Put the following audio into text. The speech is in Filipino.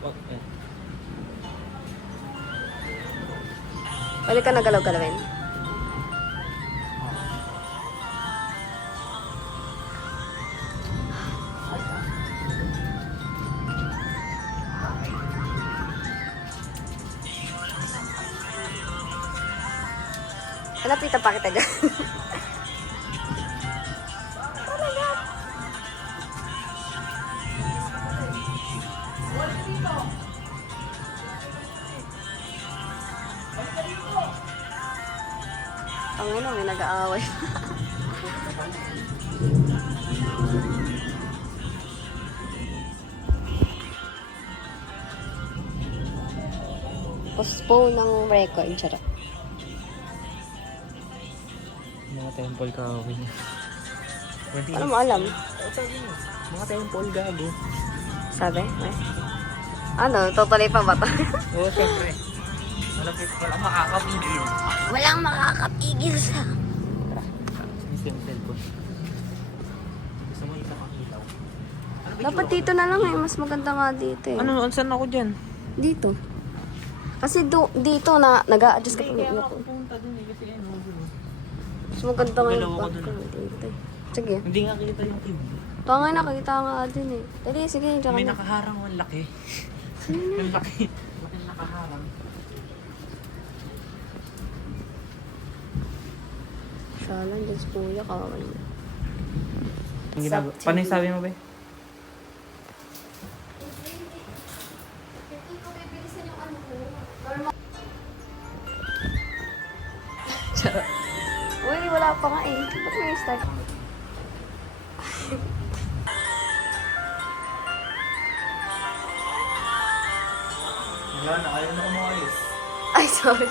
Wag, eh. Balik ka na galaw-galawin. Lapitan pa kita dyan. Ang ina, may nag-aaway. Postpone ng record, charot. Mga temple kawin. Ano mo alam? Mga temple gago. Sabi? Eh? Ano? Totally pa ba ito? Oo, syempre. Walang makakapigil. Walang makakapigil sa... Tara. System cellphone. Gusto mo yung nakakitaw? Dapat dito na lang eh. Mas maganda nga dito eh. Ano? Saan ako dyan? Dito. Kasi dito na nag-a-adjust ka. Kaya ako pupunta dun eh. Kasi ano dun eh. Mas maganda nga yung Dalawa ko background dito eh. Sige. Hindi nga kita yung kid. Ito nga nakita nga din eh. Dali, sige. Diyan May ka na. nakaharang ang laki. Ang laki. Laki nakaharang. Sana, dyan sa kuya. Kawawan mo. Paano yung sabi mo ba? Charot. Uy, wala pa nga eh. Ba't may start? Wala na, ayaw na kumawalis. Ay, sorry.